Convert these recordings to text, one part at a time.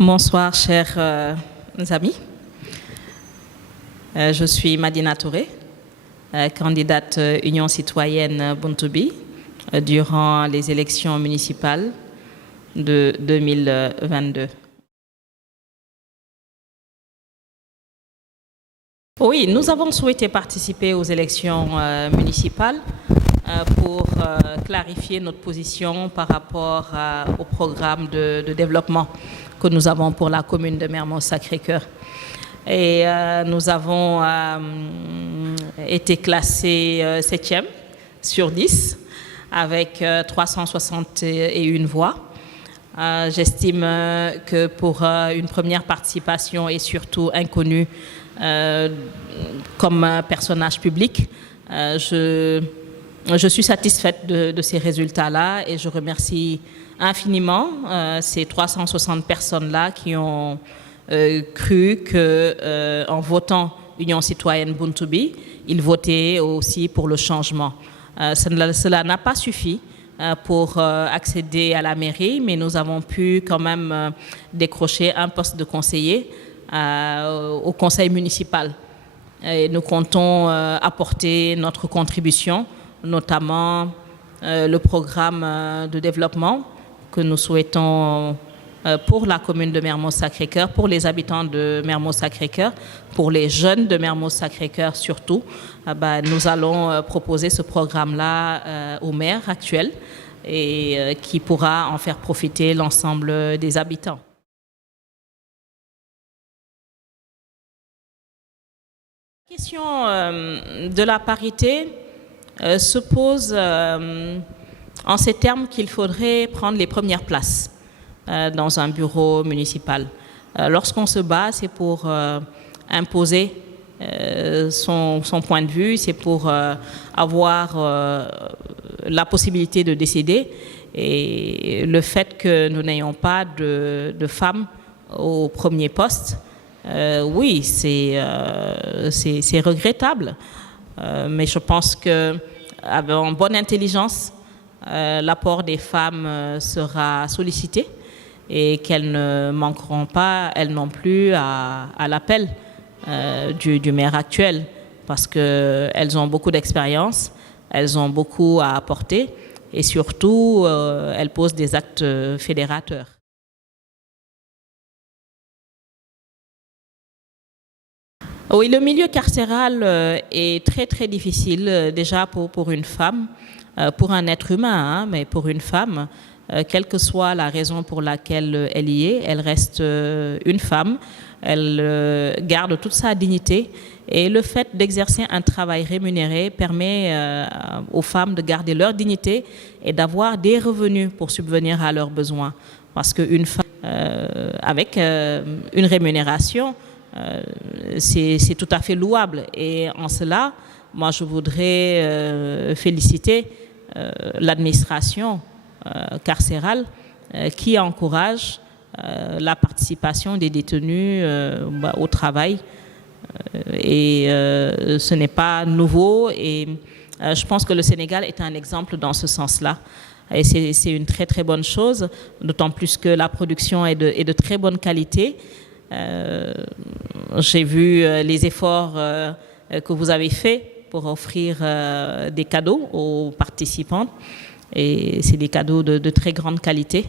Bonsoir, chers amis. Je suis Madina Touré, candidate Union citoyenne Buntubi durant les élections municipales de 2022. Oui, nous avons souhaité participer aux élections municipales pour clarifier notre position par rapport au programme de développement que nous avons pour la commune de Mermoz-Sacré-Cœur. Et nous avons été classés 7e sur 10 avec 361 voix. J'estime que pour une première participation et surtout inconnue comme personnage public, je suis satisfaite de ces résultats-là et je remercie infiniment ces 360 personnes-là qui ont cru qu'en votant Union citoyenne Buntubi, ils votaient aussi pour le changement. Cela n'a pas suffi pour accéder à la mairie, mais nous avons pu quand même décrocher un poste de conseiller au conseil municipal. Et nous comptons apporter notre contribution, notamment le programme de développement que nous souhaitons pour la commune de Mermoz-Sacré-Cœur, pour les habitants de Mermoz-Sacré-Cœur, pour les jeunes de Mermoz-Sacré-Cœur surtout. Nous allons proposer ce programme-là au maire actuel et qui pourra en faire profiter l'ensemble des habitants. La question de la parité se pose en ces termes qu'il faudrait prendre les premières places dans un bureau municipal. Lorsqu'on se bat, c'est pour imposer son point de vue, c'est pour avoir la possibilité de décider. Et le fait que nous n'ayons pas de femmes au premier poste, oui, c'est regrettable. Mais je pense qu'avec bonne intelligence, l'apport des femmes sera sollicité et qu'elles ne manqueront pas, elles non plus, à l'appel du maire actuel parce qu'elles ont beaucoup d'expérience, elles ont beaucoup à apporter et surtout, elles posent des actes fédérateurs. Oui, le milieu carcéral est très très difficile déjà pour une femme, pour un être humain, hein, mais pour une femme, quelle que soit la raison pour laquelle elle y est, elle reste une femme, elle garde toute sa dignité et le fait d'exercer un travail rémunéré permet aux femmes de garder leur dignité et d'avoir des revenus pour subvenir à leurs besoins. Parce qu'une femme avec une rémunération, c'est tout à fait louable et en cela, moi je voudrais féliciter l'administration carcérale qui encourage la participation des détenus au travail et ce n'est pas nouveau et je pense que le Sénégal est un exemple dans ce sens-là. Et c'est une très très bonne chose, d'autant plus que la production est de très bonne qualité. J'ai vu les efforts que vous avez faits pour offrir des cadeaux aux participants et c'est des cadeaux de très grande qualité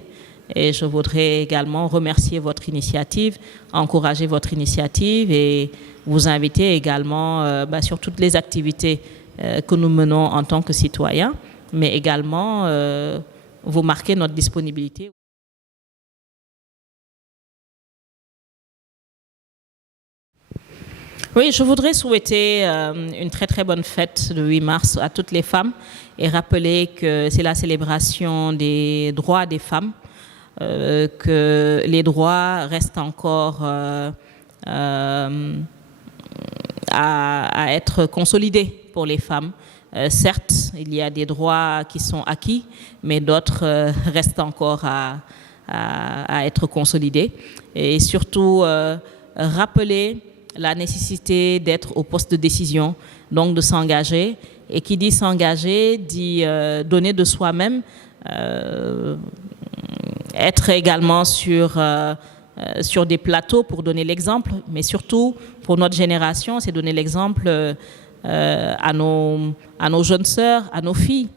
et je voudrais également remercier votre initiative, encourager votre initiative et vous inviter également sur toutes les activités que nous menons en tant que citoyens, mais également vous marquer notre disponibilité. Oui, je voudrais souhaiter une très très bonne fête le 8 mars à toutes les femmes et rappeler que c'est la célébration des droits des femmes, que les droits restent encore à être consolidés pour les femmes. Certes, il y a des droits qui sont acquis, mais d'autres restent encore à être consolidés. Et surtout, rappeler la nécessité d'être au poste de décision, donc de s'engager. Et qui dit s'engager, dit donner de soi-même, être également sur sur des plateaux pour donner l'exemple, mais surtout pour notre génération, c'est donner l'exemple à nos jeunes sœurs, à nos filles,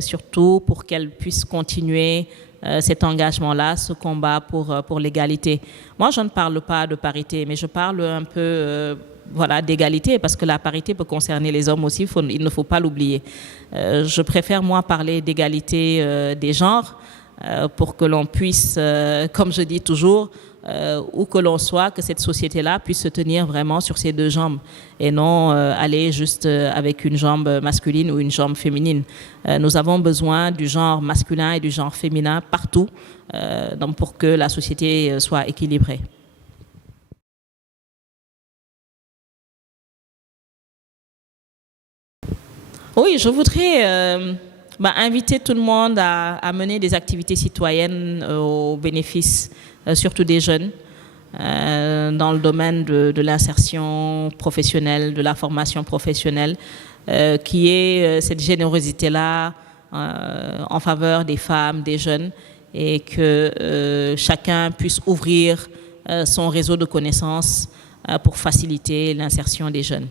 surtout pour qu'elles puissent continuer cet engagement-là, ce combat pour l'égalité. Moi, je ne parle pas de parité, mais je parle un peu voilà, d'égalité, parce que la parité peut concerner les hommes aussi, il ne faut pas l'oublier. Je préfère, moi, parler d'égalité des genres, pour que l'on puisse, comme je dis toujours, où que l'on soit, que cette société-là puisse se tenir vraiment sur ses deux jambes et non aller juste avec une jambe masculine ou une jambe féminine. Nous avons besoin du genre masculin et du genre féminin partout, donc pour que la société soit équilibrée. Oui, je voudrais inviter tout le monde à mener des activités citoyennes au bénéfice surtout des jeunes dans le domaine de l'insertion professionnelle, de la formation professionnelle, qui est cette générosité-là en faveur des femmes, des jeunes, et que chacun puisse ouvrir son réseau de connaissances pour faciliter l'insertion des jeunes.